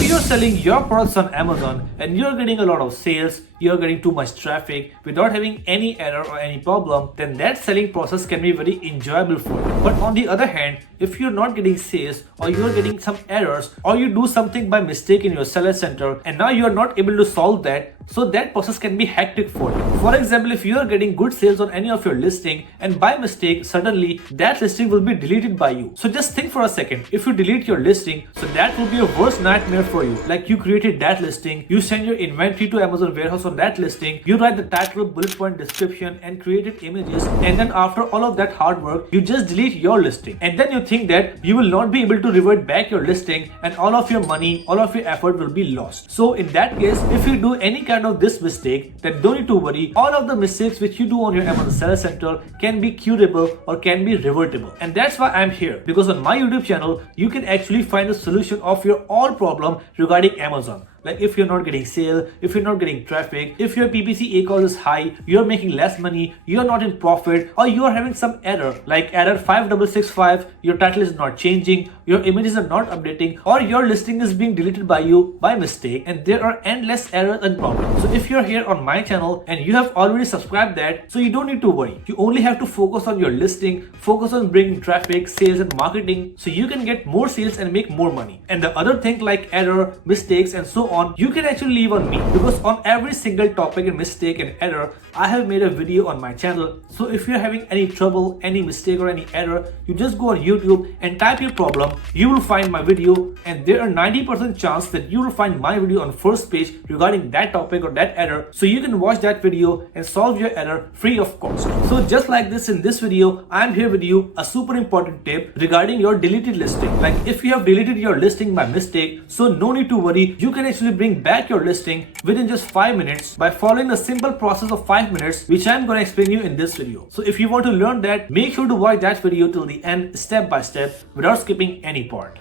If you're selling your products on Amazon and you're getting a lot of sales, you're getting too much traffic without having any error or any problem, then that selling process can be very enjoyable for you. But on the other hand, if you're not getting sales or you're getting some errors or you do something by mistake in your seller center and now you're not able to solve that, so that process can be hectic for you. For example, if you are getting good sales on any of your listing and by mistake suddenly that listing will be deleted by you. So just think for a second, if you delete your listing, so that will be a worst nightmare for you. Like you created that listing, you send your inventory to Amazon warehouse on that listing, you write the title, bullet point description and created images, and then after all of that hard work, you just delete your listing. And then you think that you will not be able to revert back your listing and all of your money, all of your effort will be lost. So in that case, if you do any kind of this mistake, then don't need to worry. All of the mistakes which you do on your Amazon Seller Center can be curable or can be revertible. And that's why I'm here, because on my YouTube channel, you can actually find a solution of your all problem regarding Amazon. Like if you're not getting sale, if you're not getting traffic, if your PPC ACOS is high, you're making less money, you're not in profit, or you are having some error like error 5665, your title is not changing, your images are not updating, or your listing is being deleted by you by mistake, and there are endless errors and problems. So if you're here on my channel and you have already subscribed that, so you don't need to worry. You only have to focus on your listing, focus on bringing traffic, sales and marketing so you can get more sales and make more money. And the other thing like error, mistakes and so on, you can actually leave on me, because on every single topic and mistake and error, I have made a video on my channel. So if you're having any trouble, any mistake or any error, you just go on YouTube and type your problem, you will find my video, and there are 90% chance that you will find my video on first page regarding that topic or that error, so you can watch that video and solve your error free of cost. So just like this, in this video, I am here with you a super important tip regarding your deleted listing. Like if you have deleted your listing by mistake, so no need to worry, you can actually bring back your listing within just 5 minutes by following the simple process of 5 minutes, which I'm going to explain you in this video. So if you want to learn that, make sure to watch that video till the end, step by step, without skipping any part.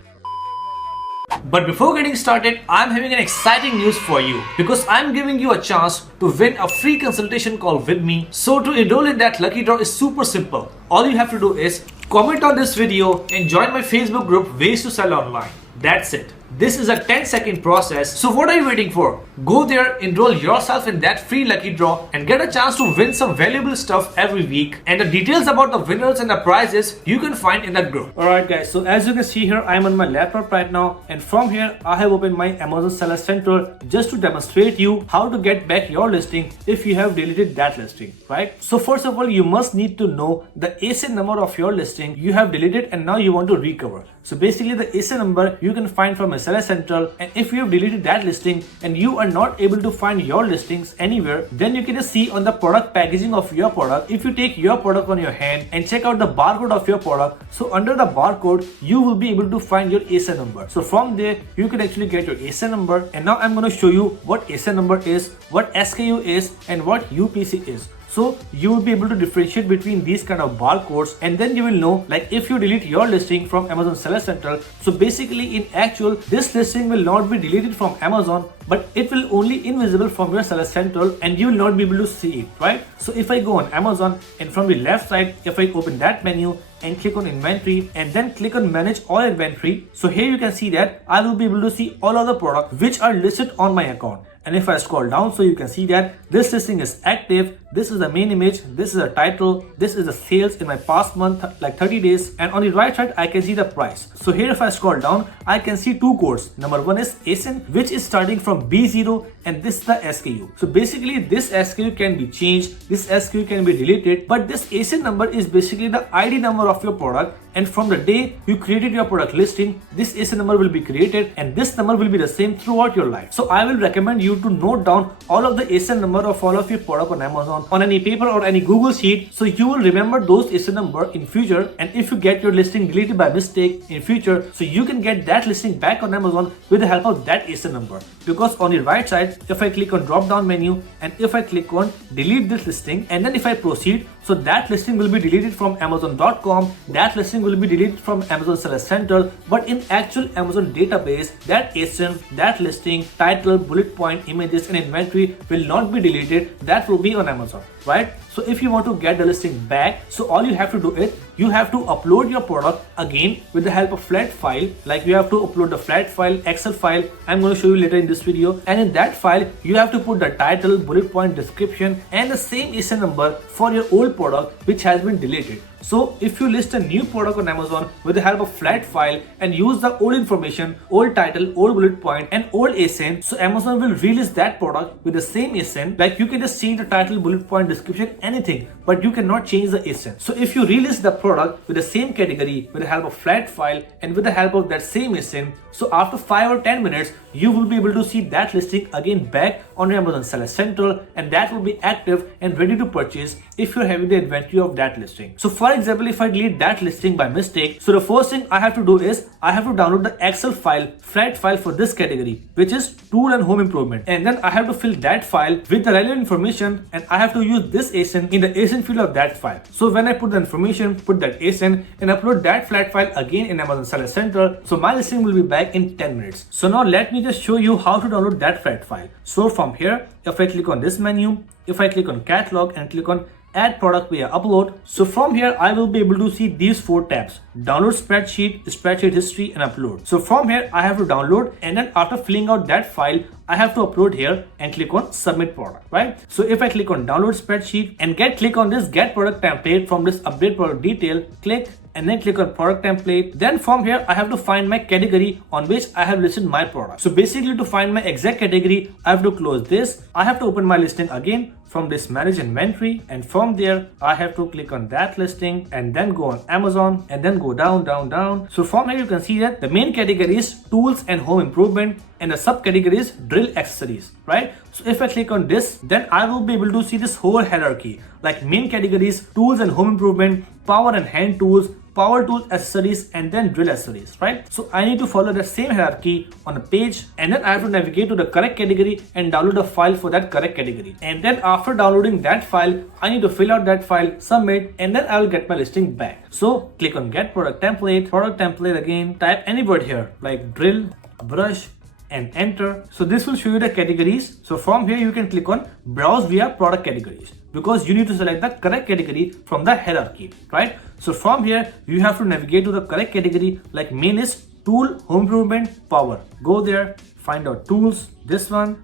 But before getting started, I'm having an exciting news for you, because I'm giving you a chance to win a free consultation call with me. So to enroll in that lucky draw is super simple. All you have to do is comment on this video and join my Facebook group Ways to Sell Online. That's it. This is a 10-second process. So what are you waiting for? Go there, enroll yourself in that free lucky draw and get a chance to win some valuable stuff every week. And the details about the winners and the prizes you can find in that group. Alright guys, so as you can see here, I'm on my laptop right now, and from here I have opened my Amazon Seller Center just to demonstrate you how to get back your listing if you have deleted that listing, right? So first of all, you must need to know the ASIN number of your listing you have deleted and now you want to recover. So basically the ASIN number you can find from a Seller Center, and if you have deleted that listing and you are not able to find your listings anywhere, then you can just see on the product packaging of your product. If you take your product on your hand and check out the barcode of your product, so under the barcode you will be able to find your ASIN number. So from there you can actually get your ASIN number, and now I'm going to show you what ASIN number is, what SKU is and what UPC is. So you will be able to differentiate between these kind of barcodes, and then you will know like if you delete your listing from Amazon Seller Center, so basically in actual this listing will not be deleted from Amazon, but it will only invisible from your Seller Center and you will not be able to see it, right? So if I go on Amazon and from the left side, if I open that menu and click on inventory and then click on manage all inventory, so here you can see that I will be able to see all of the products which are listed on my account. And if I scroll down, so you can see that this listing is active, this is the main image, this is a title, this is the sales in my past month, like 30 days, and on the right side I can see the price. So here if I scroll down, I can see two codes. Number one is ASIN, which is starting from B0, and this is the SKU. So basically this SKU can be changed, this SKU can be deleted, but this ASIN number is basically the ID number of your product, and from the day you created your product listing, this ASIN number will be created and this number will be the same throughout your life. So I will recommend you to note down all of the ASIN number of all of your product on Amazon on any paper or any Google sheet, so you will remember those ASIN number in future, and if you get your listing deleted by mistake in future, so you can get that listing back on Amazon with the help of that ASIN number. Because on the right side, if I click on drop down menu and if I click on delete this listing and then if I proceed, so that listing will be deleted from Amazon.com, that listing will be deleted from Amazon Seller Center, but in actual Amazon database, that ASIN, that listing, title, bullet point, images and inventory will not be deleted. That will be on Amazon, right? So if you want to get the listing back, so all you have to do is you have to upload your product again with the help of flat file. Like you have to upload the flat file, Excel file. I'm going to show you later in this video. And in that file, you have to put the title, bullet point, description, and the same ASIN number for your old product which has been deleted. So if you list a new product on Amazon with the help of flat file and use the old information, old title, old bullet point, and old ASIN, so Amazon will relist that product with the same ASIN. Like you can just change the title, bullet point, description, anything, but you cannot change the ASIN. So if you relist the product with the same category with the help of flat file and with the help of that same ASIN, so after 5 or 10 minutes, you will be able to see that listing again back on your Amazon Seller Central, and that will be active and ready to purchase if you're having the inventory of that listing. So for example, if I delete that listing by mistake, so the first thing I have to do is I have to download the Excel file, flat file for this category, which is tool and home improvement. And then I have to fill that file with the relevant information, and I have to use this ASIN in the ASIN field of that file. So when I put the information, put that ASIN and upload that flat file again in Amazon Seller Central, so my listing will be back in 10 minutes. So now let me just show you how to download that flat file. So from here, if I click on this menu, if I click on catalog and click on add product via upload, so from here I will be able to see these 4 tabs: download spreadsheet, spreadsheet history, and upload. So from here I have to download, and then after filling out that file I have to upload here and click on submit product, right? So if I click on download spreadsheet and click on this get product template from this update product detail, click and then click on product template. Then from here I have to find my category on which I have listed my product. So basically to find my exact category, I have to close this. I have to open my listing again from this manage inventory, and from there I have to click on that listing and then go on Amazon and then go down. So from here you can see that the main category is tools and home improvement, and the subcategory is drill accessories, right? So if I click on this, then I will be able to see this whole hierarchy, like main categories, tools and home improvement, power and hand tools, power tools, accessories, and then drill accessories, right? So I need to follow the same hierarchy on the page, and then I have to navigate to the correct category and download a file for that correct category. And then after downloading that file, I need to fill out that file, submit, and then I will get my listing back. So click on get product template again, type any word here like drill, brush, and enter. So this will show you the categories. So from here you can click on browse via product categories, because you need to select the correct category from the hierarchy, right? So from here you have to navigate to the correct category, like main is tool, home improvement, power. Go there, find out tools, this one,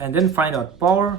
and then find out power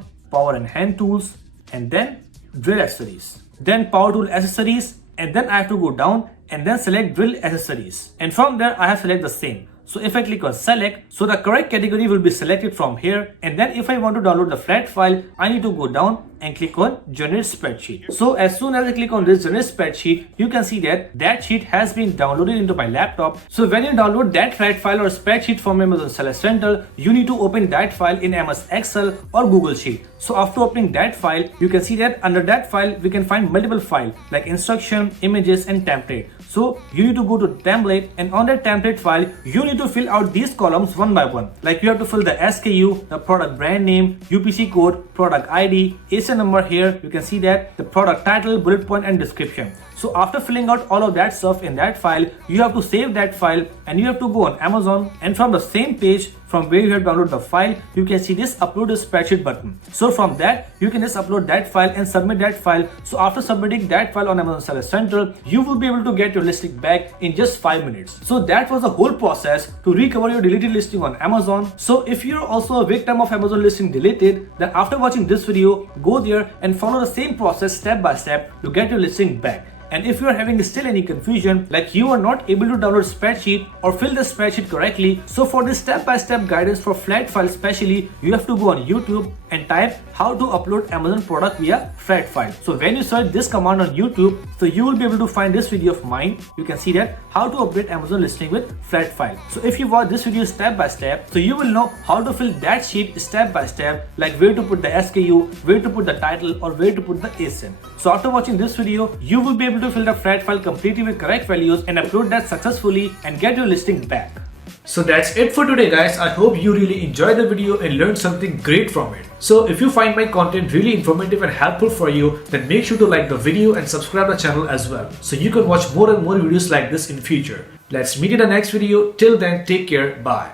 and hand tools, and then drill accessories, then power tool accessories, and then I have to go down and then select drill accessories, and from there I have select the same. So if I click on select, so the correct category will be selected from here. And then if I want to download the flat file, I need to go down and click on generate spreadsheet. So as soon as I click on this generate spreadsheet, you can see that that sheet has been downloaded into my laptop. So when you download that flat file or spreadsheet from Amazon Seller Central, you need to open that file in MS Excel or Google Sheet. So after opening that file, you can see that under that file, we can find multiple files like instruction, images, and template. So you need to go to template, and on that template file, you need to fill out these columns one by one. Like you have to fill the SKU, the product brand name, UPC code, product ID, ASIN number here. You can see that the product title, bullet point, and description. So after filling out all of that stuff in that file, you have to save that file and you have to go on Amazon, and from the same page from where you have downloaded the file, you can see this upload a spreadsheet button. So from that, you can just upload that file and submit that file. So after submitting that file on Amazon Seller Central, you will be able to get your listing back in just 5 minutes. So that was the whole process to recover your deleted listing on Amazon. So if you're also a victim of Amazon listing deleted, then after watching this video, go there and follow the same process step by step to get your listing back. And if you are having still any confusion, like you are not able to download spreadsheet or fill the spreadsheet correctly, so for this step-by-step guidance for flat file especially, you have to go on YouTube and type how to upload Amazon product via flat file. So when you search this command on YouTube, so you will be able to find this video of mine. You can see that how to update Amazon listing with flat file. So if you watch this video step by step, so you will know how to fill that sheet step by step, like where to put the SKU, where to put the title, or where to put the ASIN. So after watching this video, you will be able to fill the flat file completely with correct values and upload that successfully and get your listing back. So that's it for today, guys. I hope you really enjoyed the video and learned something great from it. So if you find my content really informative and helpful for you, then make sure to like the video and subscribe the channel as well, so you can watch more and more videos like this in future. Let's meet in the next video. Till then, take care. Bye.